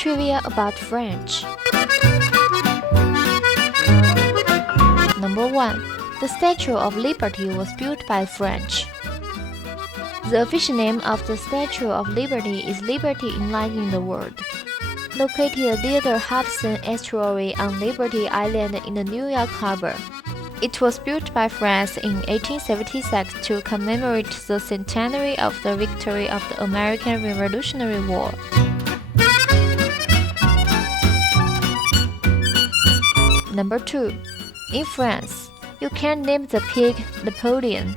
trivia about French. Number 1. The Statue of Liberty was built by French. The official name of the Statue of Liberty is Liberty Enlightening the World. Located near the Hudson estuary on Liberty Island in the New York Harbor. It was built by France in 1876 to commemorate the centenary of the victory of the American Revolutionary War. Number 2. In France, you can name the pig Napoleon.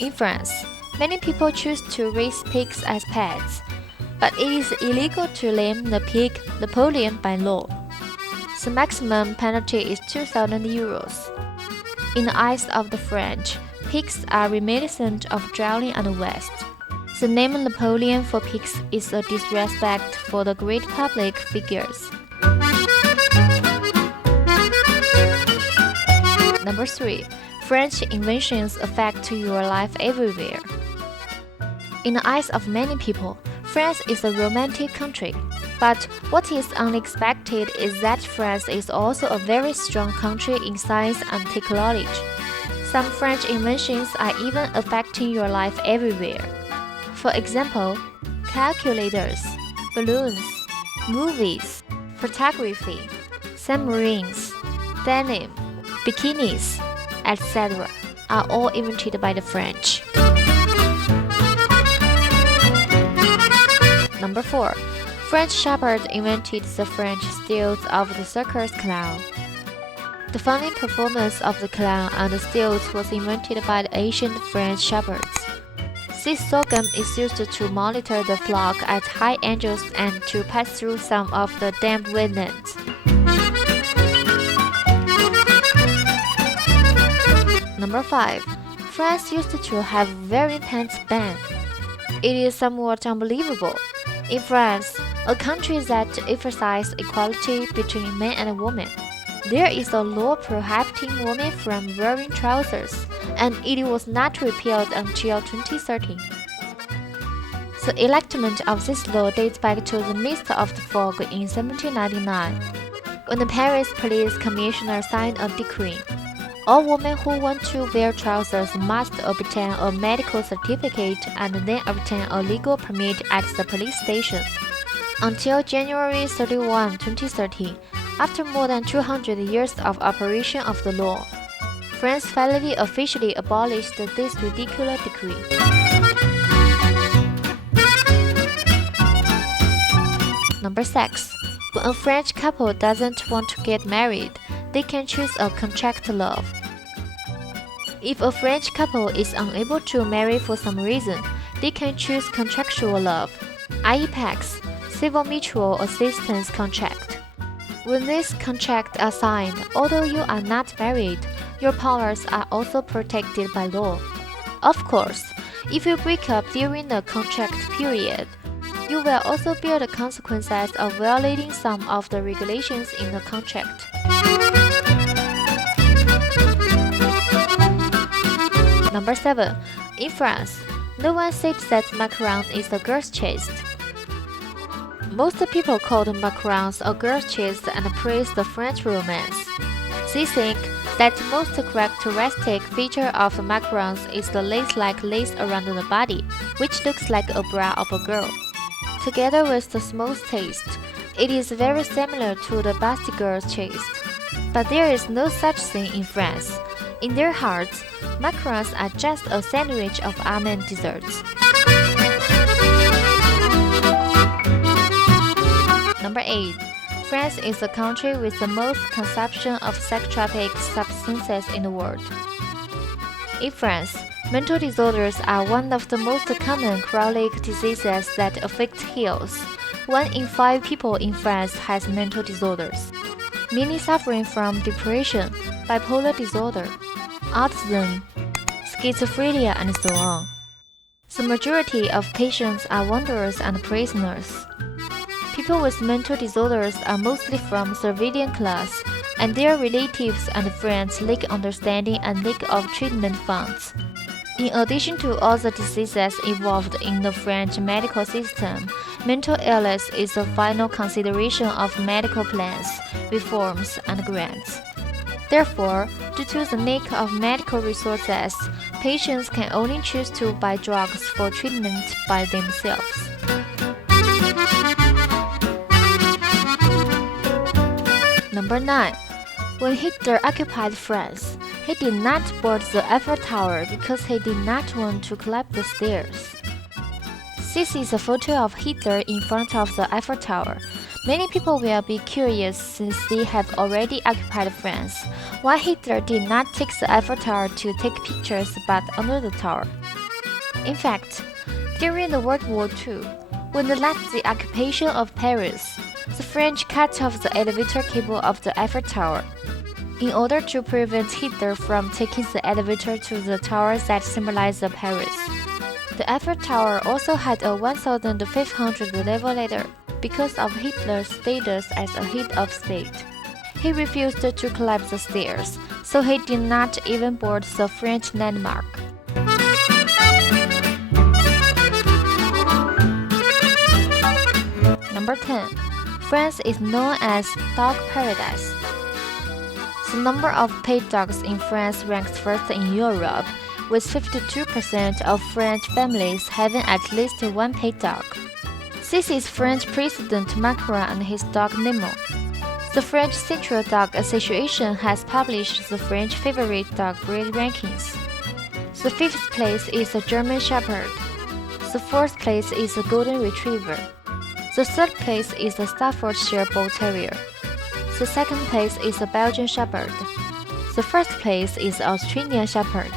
In France, many people choose to raise pigs as pets, but it is illegal to name the pig Napoleon by law. The maximum penalty is 2,000 euros. In the eyes of the French, pigs are reminiscent of drowning and waste. The name Napoleon for pigs is a disrespect for the great public figures. Number 3. French inventions affect your life everywhere. In the eyes of many people, France is a romantic country. But what is unexpected is that France is also a very strong country in science and technology. Some French inventions are even affecting your life everywhere. For example, calculators, balloons, movies, photography, submarines, denim, bikinis, etc. are all invented by the French. Number 4. French shepherds invented the French stilts of the circus clown. The funny performance of the clown and the stilts was invented by the ancient French shepherds. This sorghum is used to monitor the flock at high angles and to pass through some of the damp winds. Number 5. France used to have wearing pants ban. It is somewhat unbelievable. In France, a country that emphasizes equality between men and women, there is a law prohibiting women from wearing trousers, and it was not repealed until 2013. The enactment of this law dates back to the midst of the fog in 1799, when the Paris police commissioner signed a decree. All women who want to wear trousers must obtain a medical certificate and then obtain a legal permit at the police station. Until January 31, 2013, after more than 200 years of operation of the law, France finally officially abolished this ridiculous decree. Number 6. When a French couple doesn't want to get married, they can choose a contract love. If a French couple is unable to marry for some reason, they can choose contractual love, i.e. PACS, Civil Mutual Assistance Contract. When these contracts are signed, although you are not married, your powers are also protected by law. Of course, if you break up during the contract period, you will also bear the consequences of violating some of the regulations in the contract. Number 7. In France, no one says that macaron is a girl's chest. Most people call macarons a girl's chest and praise the French romance. They think that the most characteristic feature of macarons is the lace-like lace around the body, which looks like a bra of a girl. Together with the small taste, it is very similar to the Bastille girl's chest. But there is no such thing in France. In their hearts, macarons are just a sandwich of almond desserts. Number 8. France is the country with the most consumption of psychotropic substances in the world. In France, mental disorders are one of the most common chronic diseases that affect health. 1 in 5 people in France has mental disorders, many suffering from depression, bipolar disorder, autism, schizophrenia, and so on. The majority of patients are wanderers and prisoners. People with mental disorders are mostly from civilian class, and their relatives and friends lack understanding and lack of treatment funds. In addition to all the diseases involved in the French medical system, mental illness is the final consideration of medical plans, reforms, and grants. Therefore, due to the lack of medical resources, patients can only choose to buy drugs for treatment by themselves. Number 9. When Hitler occupied France, he did not board the Eiffel Tower because he did not want to climb the stairs. This is a photo of Hitler in front of the Eiffel Tower. Many people will be curious since they have already occupied France, why Hitler did not take the Eiffel Tower to take pictures but under the tower. In fact, during the World War II, when they left the occupation of Paris, the French cut off the elevator cable of the Eiffel Tower in order to prevent Hitler from taking the elevator to the tower that symbolized Paris. The Eiffel Tower also had a 1,500 level ladder because of Hitler's status as a head of state. He refused to climb the stairs, so he did not even board the French landmark. Number 10. France is known as dog paradise. The number of pet dogs in France ranks first in Europe, with 52% of French families having at least one pet dog. This is French President Macron and his dog Nemo. The French Central Dog Association has published the French favorite dog breed rankings. The 5th place is a German Shepherd. The 4th place is a Golden Retriever. The 3rd place is a Staffordshire Bull Terrier. The 2nd place is a Belgian Shepherd. The 1st place is Australian Shepherd.